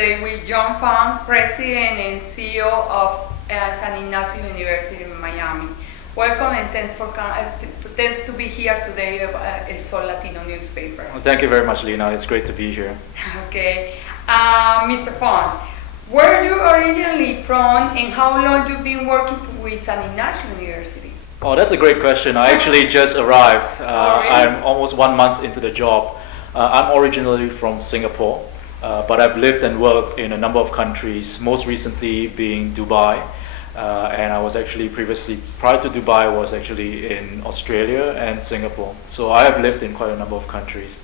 today with John Fong, President and CEO of San Ignacio University in Miami. Welcome and thanks to be here today of El Sol Latino newspaper. Well, thank you very much, Lina. It's great to be here. Okay. Mr. Fong, where are you originally from and how long you've been working with San Ignacio University? Oh, that's a great question. I actually just arrived. Really? I'm almost 1 month into the job. I'm originally from Singapore, but I've lived and worked in a number of countries, most recently being Dubai. And I was actually previously, prior to Dubai, I was actually in Australia and Singapore. So I have lived in quite a number of countries.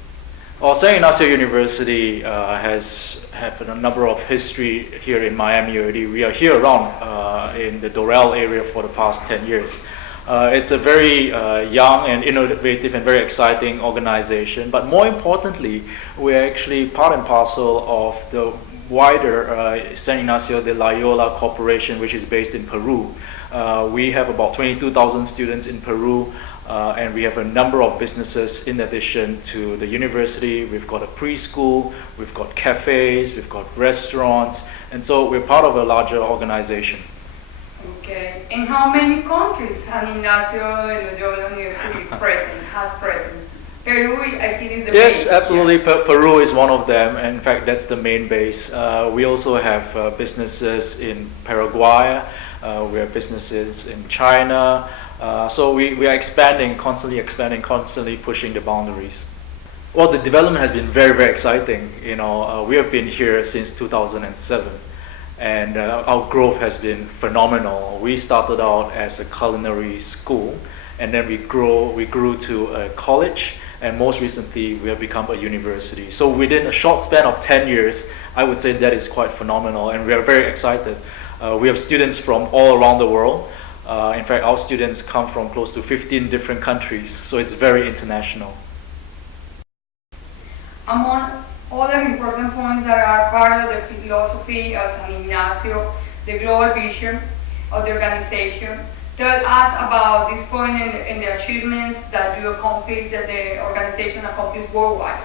Well, San Ignacio University has a number of history here in Miami already. We are here around in the Doral area for the past 10 years. It's a very young and innovative and very exciting organization, but more importantly, we're actually part and parcel of the wider San Ignacio de Loyola Corporation, which is based in Peru. We have about 22,000 students in Peru, and we have a number of businesses in addition to the university. We've got a preschool, we've got cafes, we've got restaurants, and so we're part of a larger organization. Okay. In how many countries San Ignacio de Loyola University is present, has presence? Peru, I think, is the base. Yes, absolutely. Yeah. Peru is one of them. In fact, that's the main base. We also have businesses in Paraguay. We have businesses in China. So we are expanding, constantly pushing the boundaries. Well, the development has been very, very exciting. You know, we have been here since 2007. And our growth has been phenomenal. We started out as a culinary school, and then we grew to a college, and most recently we have become a university. So within a short span of 10 years, I would say that is quite phenomenal, and we are very excited. We have students from all around the world. In fact, our students come from close to 15 different countries, so it's very international. Among other important points that are part of the philosophy of San Ignacio, the global vision of the organization. Tell us about this point and the achievements that you accomplished, that the organization accomplished worldwide.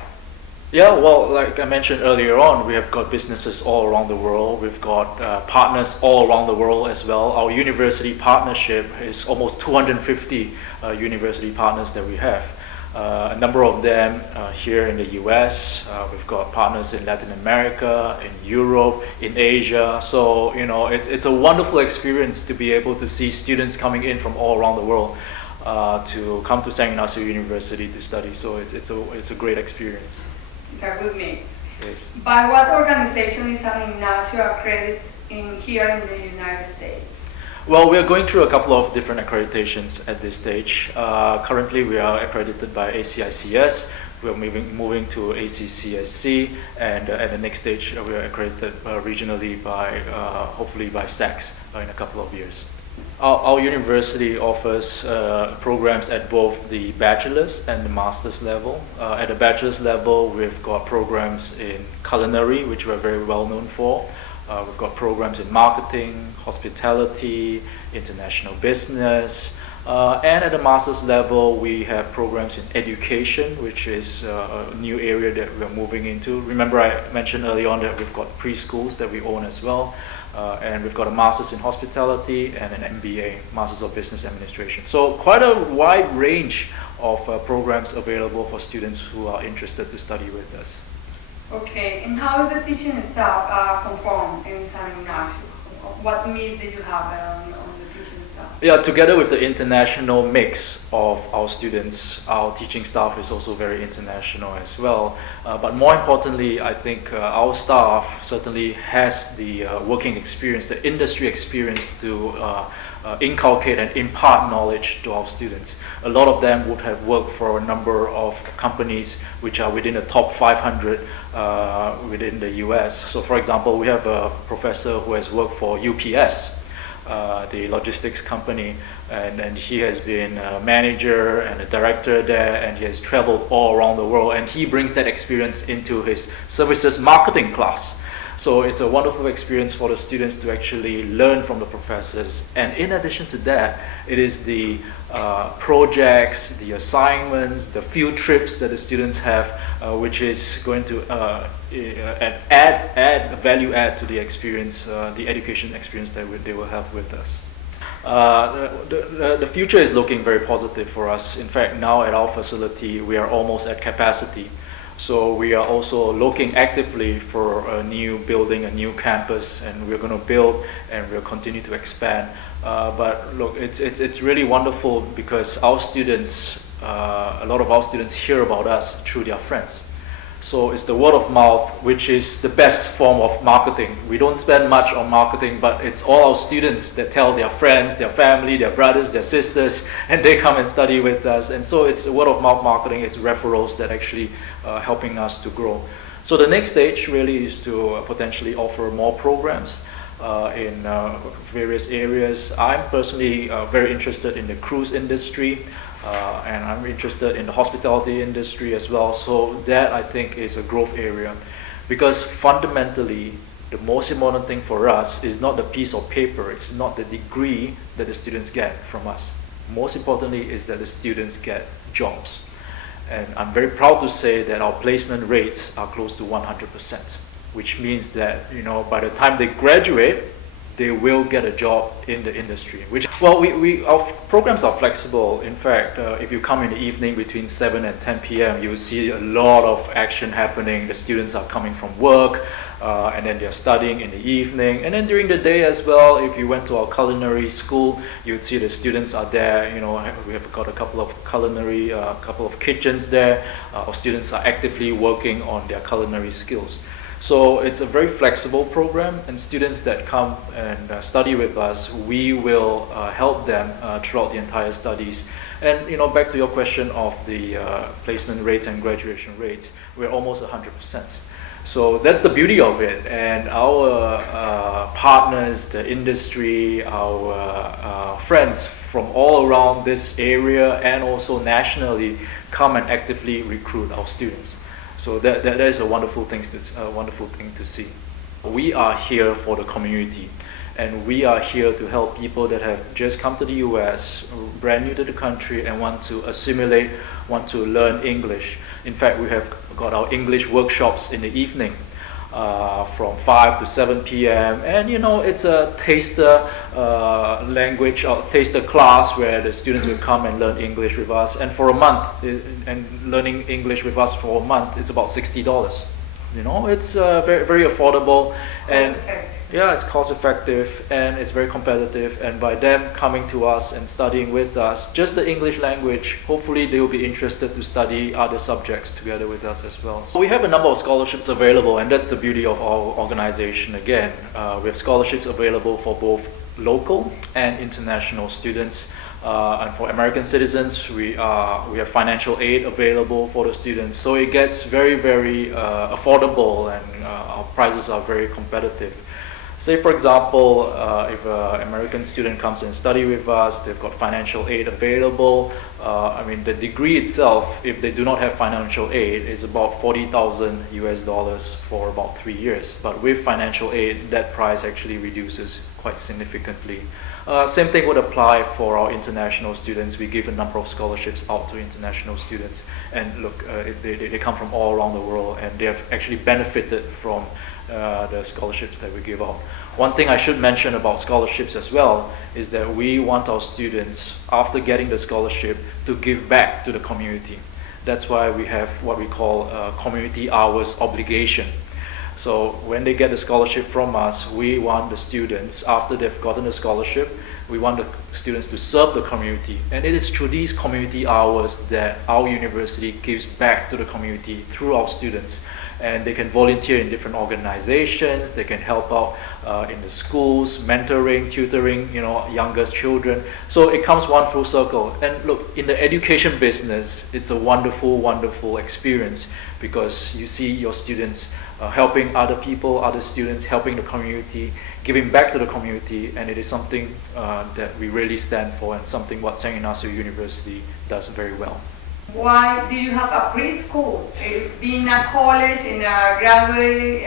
Yeah, well, like I mentioned earlier on, we have got businesses all around the world. We've got partners all around the world as well. Our university partnership is almost 250 university partners that we have. A number of them here in the US. We've got partners in Latin America, in Europe, in Asia. So, you know, it's a wonderful experience to be able to see students coming in from all around the world to come to San Ignacio University to study. So it's a great experience. It's a good mix. Yes. By what organization is San Ignacio accredited here in the United States? Well, we are going through a couple of different accreditations at this stage. Currently, we are accredited by ACICS. We are moving to ACCSC, and at the next stage, we are accredited regionally by, hopefully by SACS in a couple of years. Our university offers programs at both the bachelor's and the master's level. At the bachelor's level, we've got programs in culinary, which we're very well known for. We've got programs in marketing, hospitality, international business, and at the master's level we have programs in education, which is a new area that we're moving into. Remember, I mentioned early on that we've got preschools that we own as well, and we've got a master's in hospitality and an MBA, Masters of Business Administration. So quite a wide range of programs available for students who are interested to study with us. Okay, and how is the teaching staff conformed in San Ignacio? What needs do you have on the teaching staff? Yeah, together with the international mix of our students, our teaching staff is also very international as well. But more importantly, I think our staff certainly has the working experience, the industry experience to inculcate and impart knowledge to our students. A lot of them would have worked for a number of companies which are within the top 500 within the US. So for example, we have a professor who has worked for UPS, the logistics company, and he has been a manager and a director there, and he has traveled all around the world, and he brings that experience into his services marketing class. So it's a wonderful experience for the students to actually learn from the professors. And in addition to that, it is the projects, the assignments, the field trips that the students have, which is going to add value add to the experience, the education experience that they will have with us. The future is looking very positive for us. In fact, now at our facility, we are almost at capacity. So we are also looking actively for a new building, a new campus, and we're going to build and we'll continue to expand. But look, it's really wonderful because our students, a lot of our students hear about us through their friends. So it's the word of mouth, which is the best form of marketing. We don't spend much on marketing, but it's all our students that tell their friends, their family, their brothers, their sisters, and they come and study with us. And so it's word of mouth marketing, it's referrals that actually helping us to grow. So the next stage really is to potentially offer more programs in various areas. I'm personally very interested in the cruise industry. And I'm interested in the hospitality industry as well. So that I think is a growth area, because fundamentally the most important thing for us is not the piece of paper, it's not the degree that the students get from us. Most importantly is that the students get jobs. And I'm very proud to say that our placement rates are close to 100%, which means that by the time they graduate, they will get a job in the industry. Our programs are flexible. In fact, if you come in the evening between 7 and 10 p.m., you will see a lot of action happening. The students are coming from work, and then they're studying in the evening. And then during the day as well, if you went to our culinary school, you'd see the students are there. We have got a couple of culinary, couple of kitchens there. Our students are actively working on their culinary skills. So it's a very flexible program, and students that come and study with us, we will help them throughout the entire studies. And back to your question of the placement rates and graduation rates, we're almost 100%. So that's the beauty of it. And our partners, the industry, our friends from all around this area and also nationally come and actively recruit our students. So that is a wonderful thing to see. We are here for the community, and we are here to help people that have just come to the US, brand new to the country, and want to assimilate, want to learn English. In fact, we have got our English workshops in the evening from 5 to 7 p.m. And it's a taster language or taster class where the students will come and learn English with us. And for a month, and learning English with us for a month is about $60. It's very, very affordable. And yeah, it's cost effective and it's very competitive. And by them coming to us and studying with us, just the English language, hopefully they will be interested to study other subjects together with us as well. So we have a number of scholarships available, and that's the beauty of our organization. Again, we have scholarships available for both local and international students. And for American citizens, we have financial aid available for the students. So it gets very, very affordable, and our prices are very competitive. Say, for example, if an American student comes and study with us, they've got financial aid available. The degree itself, if they do not have financial aid, is about $40,000 US for about 3 years. But with financial aid, that price actually reduces quite significantly. Same thing would apply for our international students. We give a number of scholarships out to international students. And look, they come from all around the world, and they have actually benefited from the scholarships that we give out. One thing I should mention about scholarships as well is that we want our students, after getting the scholarship, to give back to the community. That's why we have what we call community hours obligation. So when they get the scholarship from us, we want the students, after they've gotten the scholarship, we want the students to serve the community. And it is through these community hours that our university gives back to the community through our students. And they can volunteer in different organizations, they can help out in the schools, mentoring, tutoring, younger children. So it comes one full circle. And look, in the education business, it's a wonderful, wonderful experience, because you see your students helping other people, other students, helping the community, giving back to the community, and it is something that we really stand for, and something what St. Ignacio University does very well. Why do you have a preschool? Being a college in a graduate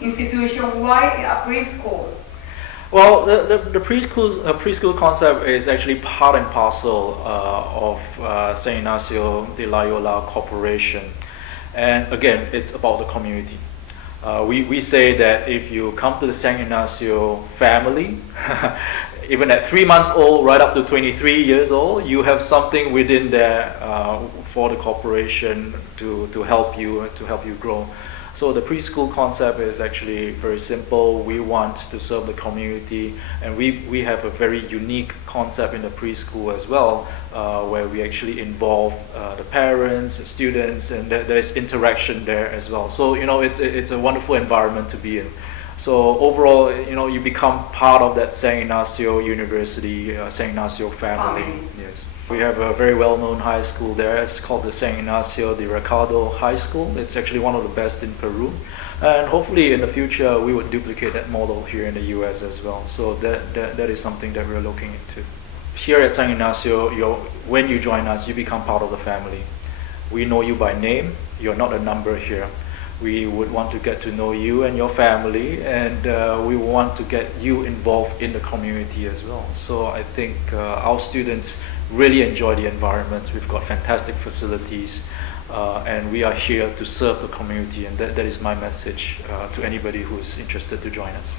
institution. Why a preschool? Well, the preschool concept is actually part and parcel of St. Ignacio de Loyola Corporation. And again, it's about the community. We say that if you come to the St. Ignacio family, even at 3 months old, right up to 23 years old, you have something within there for the corporation to help you grow. So the preschool concept is actually very simple. We want to serve the community, and we have a very unique concept in the preschool as well, where we actually involve the parents, the students, and there's interaction there as well. So it's a wonderful environment to be in. So overall, you become part of that St. Ignacio University, St. Ignacio family. Yes. We have a very well-known high school there. It's called the St. Ignacio de Ricardo High School. It's actually one of the best in Peru. And hopefully in the future, we would duplicate that model here in the US as well. So that is something that we're looking into. Here at St. Ignacio, when you join us, you become part of the family. We know you by name. You're not a number here. We would want to get to know you and your family, and we want to get you involved in the community as well. So I think our students really enjoy the environment. We've got fantastic facilities, and we are here to serve the community, and that is my message to anybody who's interested to join us.